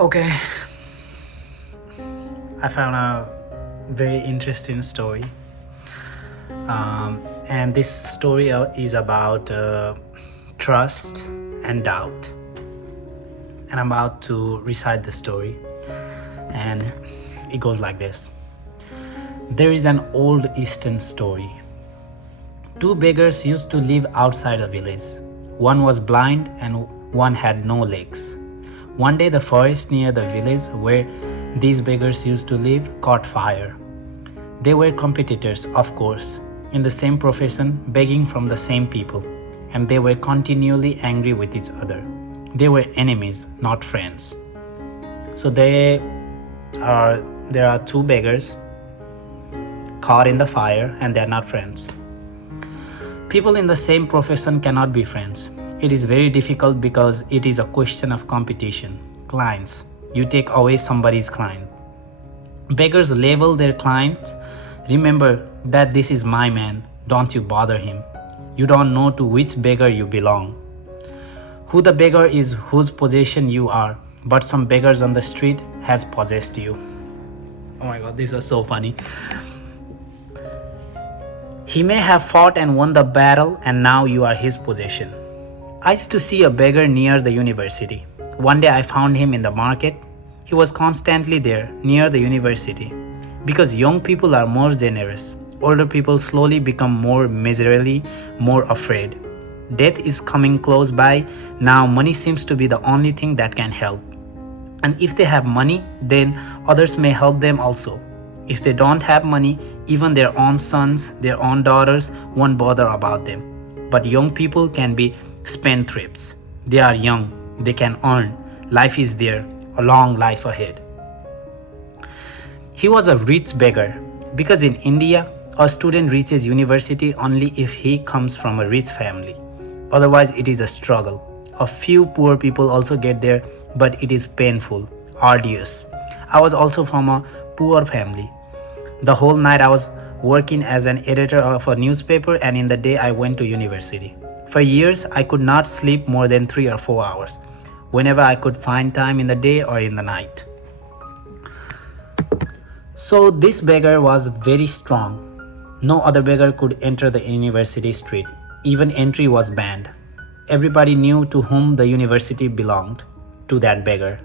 Okay, I found a very interesting story. And this story is about trust and doubt. And I'm about to recite the story. And it goes like this. There is an old Eastern story. Two beggars used to live outside a village. One was blind and one had no legs. One day, the forest near the village where these beggars used to live caught fire. They were competitors, of course, in the same profession, begging from the same people, and they were continually angry with each other. They were enemies, not friends. So there are two beggars caught in the fire, and they are not friends. People in the same profession cannot be friends. It is very difficult because it is a question of competition. Clients. You take away somebody's client. Beggars label their clients. Remember that this is my man. Don't you bother him. You don't know to which beggar you belong. Who the beggar is whose possession you are. But some beggars on the street has possessed you. Oh my god, this was so funny. He may have fought and won the battle, and now you are his possession. I used to see a beggar near the university. One day I found him in the market. He was constantly there, near the university. Because young people are more generous, older people slowly become more miserably more afraid. Death is coming close by. Now money seems to be the only thing that can help. And if they have money, then others may help them also. If they don't have money, even their own sons, their own daughters won't bother about them. But young people can be spendthrifts. They are young, they can earn. Life is there, a long life ahead. He was a rich beggar because in India, a student reaches university only if he comes from a rich family. Otherwise, it is a struggle. A few poor people also get there, but it is painful, arduous. I was also from a poor family. The whole night I was working as an editor of a newspaper, and in the day I went to university. For years, I could not sleep more than 3 or 4 hours, whenever I could find time in the day or in the night. So this beggar was very strong. No other beggar could enter the university street. Even entry was banned. Everybody knew to whom the university belonged, to that beggar.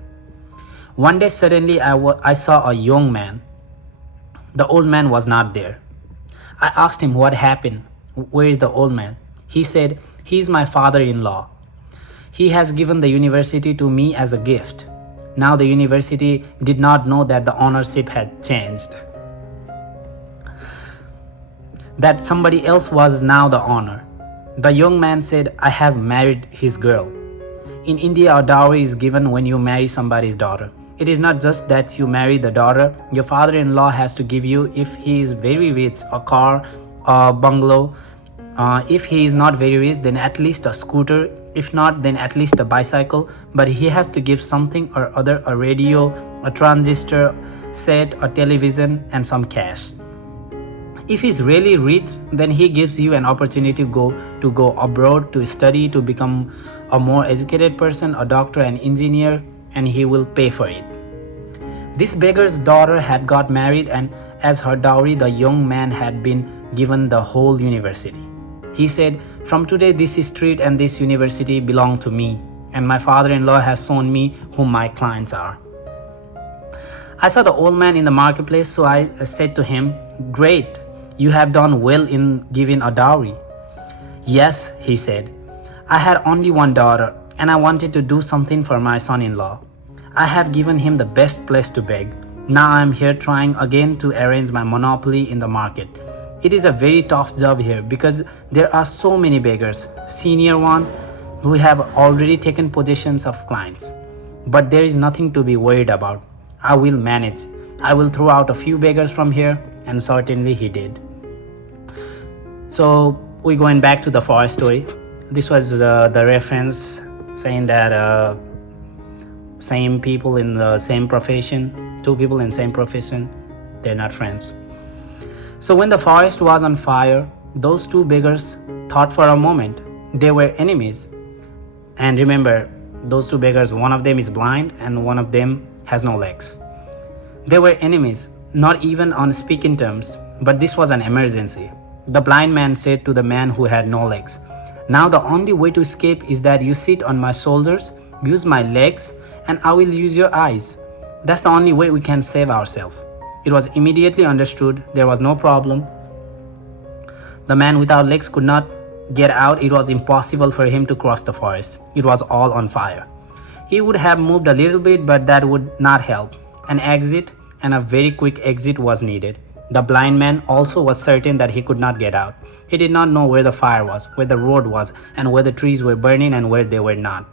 One day suddenly I saw a young man. The old man was not there. I asked him what happened. Where is the old man? He said, he is my father-in-law. He has given the university to me as a gift. Now the university did not know that the ownership had changed. That somebody else was now the owner. The young man said, I have married his girl. In India, a dowry is given when you marry somebody's daughter. It is not just that you marry the daughter. Your father-in-law has to give you, if he is very rich, a car, a bungalow. If he is not very rich, then at least a scooter. If not, then at least a bicycle. But he has to give something or other, a radio, a transistor set, a television, and some cash. If he's really rich, then he gives you an opportunity to go abroad, to study, to become a more educated person, a doctor, an engineer, and he will pay for it. This beggar's daughter had got married, and as her dowry, the young man had been given the whole university. He said, from today this street and this university belong to me, and my father-in-law has shown me whom my clients are. I saw the old man in the marketplace, so I said to him, great, you have done well in giving a dowry. Yes, he said, I had only one daughter, and I wanted to do something for my son-in-law. I have given him the best place to beg. Now I am here trying again to arrange my monopoly in the market. It is a very tough job here because there are so many beggars, senior ones, who have already taken possessions of clients. But there is nothing to be worried about. I will manage. I will throw out a few beggars from here, and certainly he did. So we're going back to the forest story. This was the reference saying that same people in the same profession, two people in same profession, they're not friends. So when the forest was on fire, those two beggars thought for a moment they were enemies. And remember, Those two beggars, one of them is blind and one of them has no legs. They were enemies, not even on speaking terms, but this was an emergency. The blind man said to the man who had no legs, "Now the only way to escape is that you sit on my shoulders, use my legs, and I will use your eyes. That's the only way we can save ourselves." It was immediately understood. There was no problem. The man without legs could not get out. It was impossible for him to cross the forest. It was all on fire. He would have moved a little bit, but that would not help. An exit, and a very quick exit, was needed. The blind man also was certain that he could not get out. He did not know where the fire was, where the road was, and where the trees were burning and where they were not.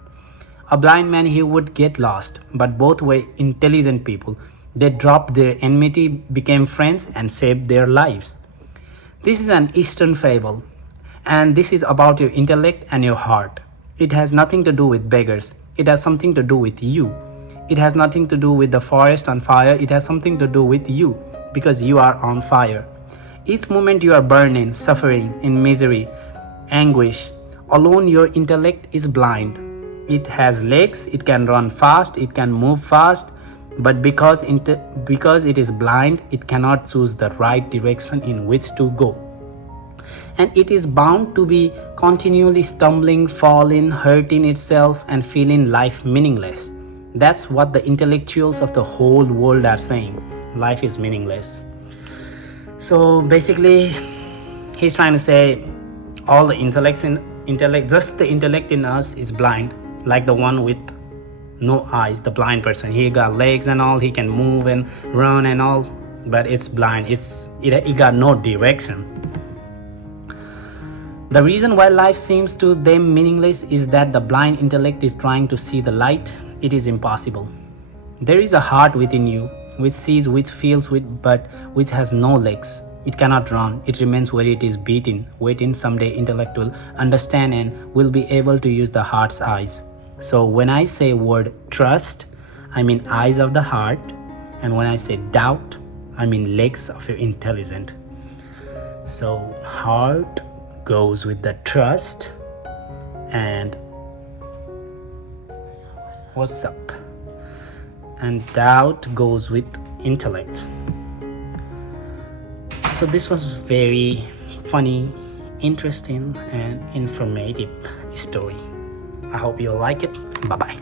A blind man, he would get lost, but both were intelligent people. They dropped their enmity, became friends, and saved their lives. This is an Eastern fable, and this is about your intellect and your heart. It has nothing to do with beggars. It has something to do with you. It has nothing to do with the forest on fire. It has something to do with you, because you are on fire. Each moment you are burning, suffering, in misery, anguish. Alone your intellect is blind. It has legs, it can run fast, it can move fast, but because it is blind, it cannot choose the right direction in which to go. And it is bound to be continually stumbling, falling, hurting itself, and feeling life meaningless. That's what the intellectuals of the whole world are saying. Life is meaningless. So basically, he's trying to say all the just the intellect in us is blind, like the one with no eyes, the blind person. He got legs and all, he can move and run and all, but it's blind. It got no direction. The reason why life seems to them meaningless is that the blind intellect is trying to see the light. It is impossible. There is a heart within you which sees, which feels, but which has no legs. It cannot run. It remains where it is beating, waiting someday intellect will understand and will be able to use the heart's eyes. So when I say word trust, I mean eyes of the heart, and when I say doubt, I mean legs of your intelligence. So heart goes with the trust, and what's up, and doubt goes with intellect. So this was very funny, interesting, and informative story. I hope you'll like it. Bye bye.